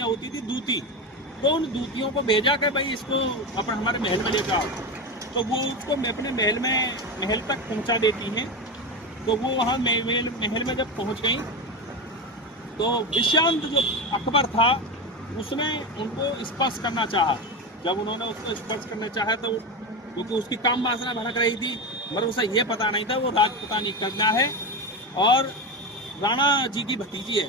स्त्रियां होती थी दूती, तो उन दूतियों को भेजा कि भाई इसको अपन हमारे महल में ले जाओ। तो वो उसको अपने महल तक पहुंचा देती हैं। तो वो वहाँ महल में जब पहुंच गई तो विषांत जो अकबर था उसने उनको स्पर्श करना चाहा। जब उन्होंने उसको स्पर्श करना चाहा तो क्योंकि उसकी काम वासना भड़क रही थी, मगर उसे ये पता नहीं था वो राजपुतानी कन्या है और राणा जी की भतीजी है।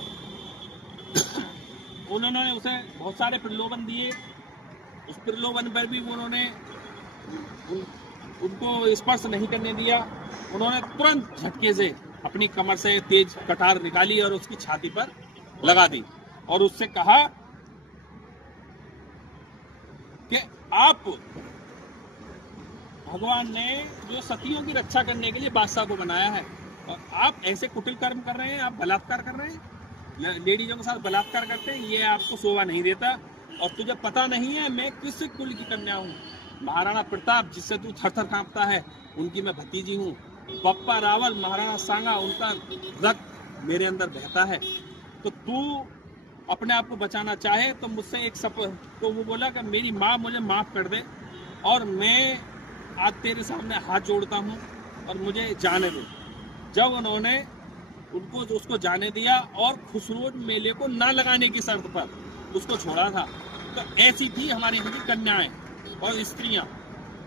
उन्होंने उसे बहुत सारे प्रलोभन दिए। उस प्रलोभन पर भी उन्होंने उनको स्पर्श नहीं करने दिया। उन्होंने तुरंत झटके से अपनी कमर से तेज कटार निकाली और उसकी छाती पर लगा दी और उससे कहा कि आप, भगवान ने जो सतियों की रक्षा करने के लिए बादशाह को बनाया है और आप ऐसे कुटिल कर्म कर रहे हैं, आप बलात्कार कर रहे हैं, लेडीजों के साथ बलात्कार करते हैं, ये आपको शोभा नहीं देता। और तुझे पता नहीं है मैं किस कुल की कन्या हूँ। महाराणा प्रताप जिससे तू थर-थर कांपता है उनकी मैं भतीजी हूँ। बप्पा रावल, महाराणा सांगा, उनका रक्त मेरे अंदर बहता है। तो तू अपने आप को बचाना चाहे तो मुझसे एक तो वो बोला कि मेरी माँ मुझे माफ कर दे और मैं आज तेरे सामने हाथ जोड़ता हूँ और मुझे जाने दो। जब उन्होंने उसको जाने दिया और खुसरोड मेले को ना लगाने की शर्त पर उसको छोड़ा था। तो ऐसी थी हमारे यहाँ की कन्याएं और स्त्रियां।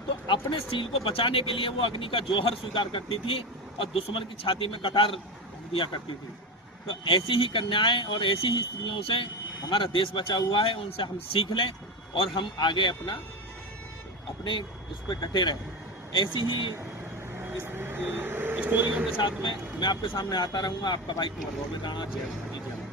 तो अपने सील को बचाने के लिए वो अग्नि का जौहर स्वीकार करती थी और दुश्मन की छाती में कटार दिया करती थी। तो ऐसी ही कन्याएं और ऐसी ही स्त्रियों से हमारा देश बचा हुआ है। उनसे हम सीख लें और हम आगे अपने उस पर डटे रहें। ऐसी ही स्टोरियों के साथ में मैं आपके सामने आता रहूँगा। आपका भाई कुंवर गोविंद राणा। जय